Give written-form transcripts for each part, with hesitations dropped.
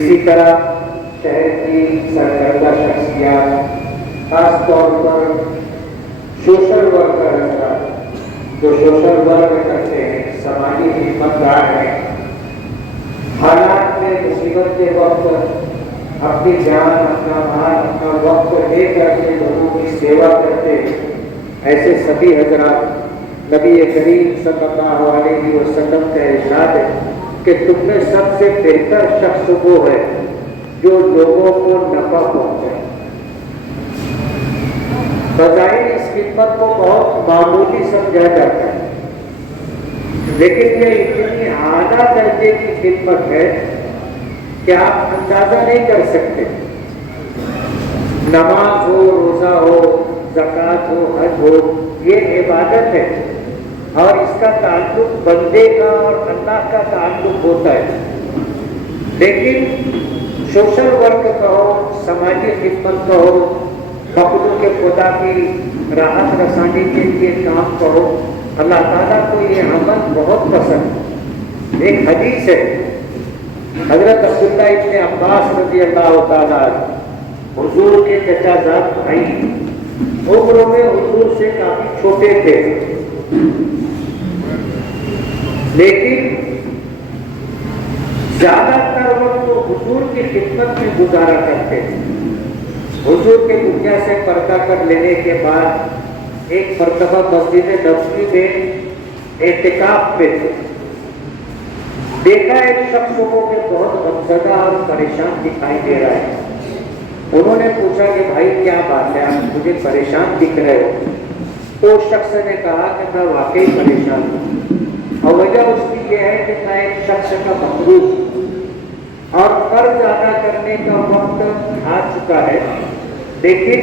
اسی طرح شہر کی سرکردہ شخصیات، خاص طور پر سوشل ورکر حضرات جو سوشل ورک کرتے ہیں، سماجی خدمت گار ہیں، حالات میں مصیبت کے وقت اپنی جان، اپنا مال، اپنا وقت دے کر کے لوگوں کی سیوا کرتے ہیں، ایسے سبھی حضرات نبی کریم صلی اللہ علیہ وسلم کا ارشاد ہے کہ تم میں سب سے بہتر شخص وہ ہے جو لوگوں کو نفع پہنچائے۔ بظاہر اس خدمت کو بہت معمولی سمجھا جاتا ہے، لیکن یہ اتنی اعلیٰ درجے کی خدمت ہے کہ آپ اندازہ نہیں کر سکتے۔ نماز ہو، روزہ ہو، زکوٰۃ ہو، حج ہو، یہ عبادت ہے اور اس کا تعلق بندے کا اور اللہ کا تعلق ہوتا ہے، لیکن سوشل ورک کہو، سماجی خدمت کہو، مخلوق خدا کی راحت رسانی کے لیے کام کرو، اللہ تعالیٰ کو یہ عمل بہت پسند ہے۔ ایک حدیث ہے، حضرت عبداللہ ابن عباس رضی اللہ تعالیٰ حضور کے چچا زاد بھائی، عمر میں حضور سے کافی چھوٹے تھے، لیکن زیادہ تر وقت تو حضور کی خدمت میں گزارا کرتے تھے۔ حضور کے دنیا سے پردہ کر لینے کے بعد ایک مرتبہ مسجد نبوی میں اعتکاف پہ تھے، دیکھا ایک شخص کو کہ بہت غمزدہ اور پریشان دکھائی دے رہا ہے۔ انہوں نے پوچھا کہ بھائی کیا بات ہے، آپ مجھے پریشان دکھ رہے ہو؟ تو اس شخص نے کہا کہ میں واقعی پریشان ہوں، اور وجہ اس کی یہ ہے کہ میں ایک شخص کا مقروض ہوں اور قرض ادا کرنے کا وقت آ چکا ہے، لیکن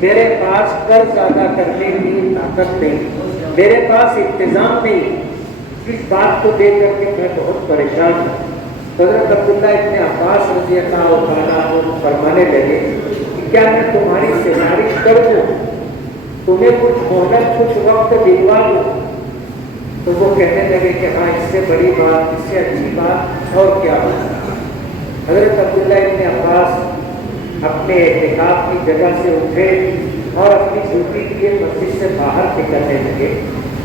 میرے پاس قرض ادا کرنے کی طاقت نہیں، میرے پاس انتظام نہیں۔ اس بات کو دیکھ کر کے میں بہت پریشان ہوں۔ حضرت عبداللہ ابن عباس رضی اللہ تعالیٰ عنہ فرمانے لگے کہ کیا میں تمہاری سفارش کر دوں، تمہیں کچھ مہلت، کچھ وقت دلوا دوں؟ تو وہ کہنے لگے کہ ہاں، اس سے بڑی بات، اس سے اچھی بات اور کیا ہو۔ حضرت عبداللہ ابن عباس اپنے اعتکاف کی جگہ سے اٹھے اور اپنی ڈیوٹی کے مسجد سے باہر نکلنے لگے،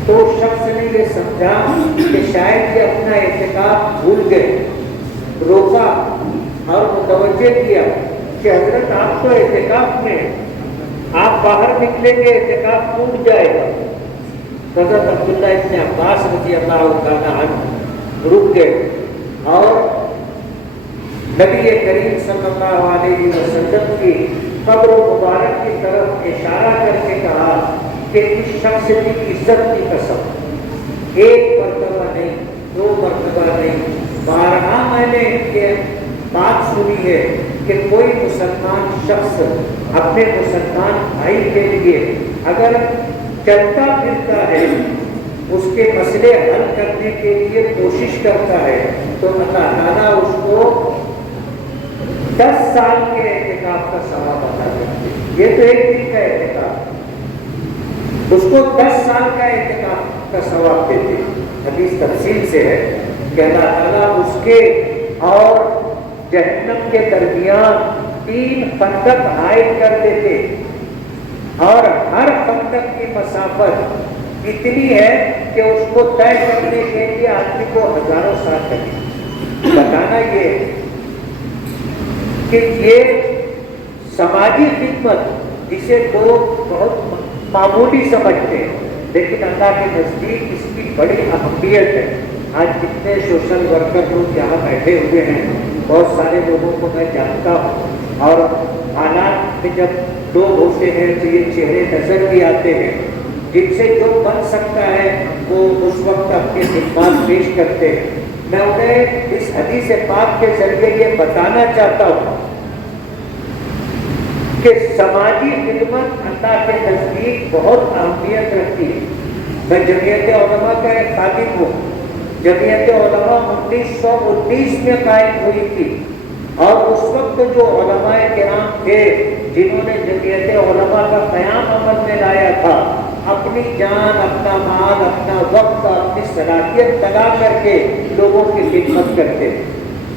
تو اس شخص نے یہ سمجھا کہ شاید یہ اپنا اعتکاف بھول گئے، روکا اور متوجہ کیا کہ حضرت آپ تو اعتکاف میں، آپ باہر نکلیں گے اعتکاف ٹوٹ جائے گا۔ حضرت عبداللہ ابن عباس رضی اللہ تعالیٰ عنہ رک گئے اور نبی کریم صلی اللہ علیہ وسلم کی قبر مبارک کی طرف اشارہ کر کے کہا کہ اس شخص کی عزت کی قسم، ایک مرتبہ نہیں، دو مرتبہ نہیں، بارہا میں نے یہ بات سنی ہے کہ کوئی مسلمان شخص اپنے مسلمان بھائی کے لیے اگر چلتا پھرتا ہے، اس کے مسئلے حل کرنے کے لیے کوشش کرتا ہے، تو اللہ تعالیٰ اس کو 10 سال کے اعتکاف کا ثواب عطا کرتے ہیں۔ یہ تو ایک دن کا اعتکاف، اس کو 10 سال کا اعتکاف کا ثواب دیتے ہیں۔ حدیث تفصیل سے ہے کہ اللہ تعالیٰ اس کے اور جہنم کے درمیان 3 خندق حائل کر دیتے، اور ہر خندق کی مسافت اتنی ہے کہ اس کو طے کرنے کے لیے آدمی کو ہزاروں سال لگے۔ بتانا یہ ہے کہ یہ سماجی خدمت جسے لوگ بہت معمولی سمجھتے ہیں، لیکن اللہ کے نزدیک اس کی بڑی اہمیت ہے۔ آج جتنے سوشل ورکر لوگ یہاں بیٹھے ہوئے ہیں، بہت سارے لوگوں کو میں جانتا ہوں، اور حالات میں جب لوگ ہوتے ہیں تو یہ چہرے نظر بھی آتے ہیں، جن سے جو بن سکتا ہے وہ اس وقت اپنی خدمات پیش کرتے ہیں۔ میں انہیں اس حدیث پاک کے ذریعے یہ بتانا چاہتا ہوں کہ سماجی خدمت اللہ کے نزدیک بہت اہمیت رکھتی ہے۔ میں جمعیت علماء کا ایک خادم ہوں۔ جمعیت علماء 1919 میں قائم ہوئی تھی، اور اس وقت جو علماء کرام تھے جنہوں نے جمعیت علماء کا قیام عمل میں لایا تھا، اپنی جان، اپنا مال، اپنا وقت، اپنی صلاحیت لگا کر کے لوگوں کی خدمت کرتے تھے۔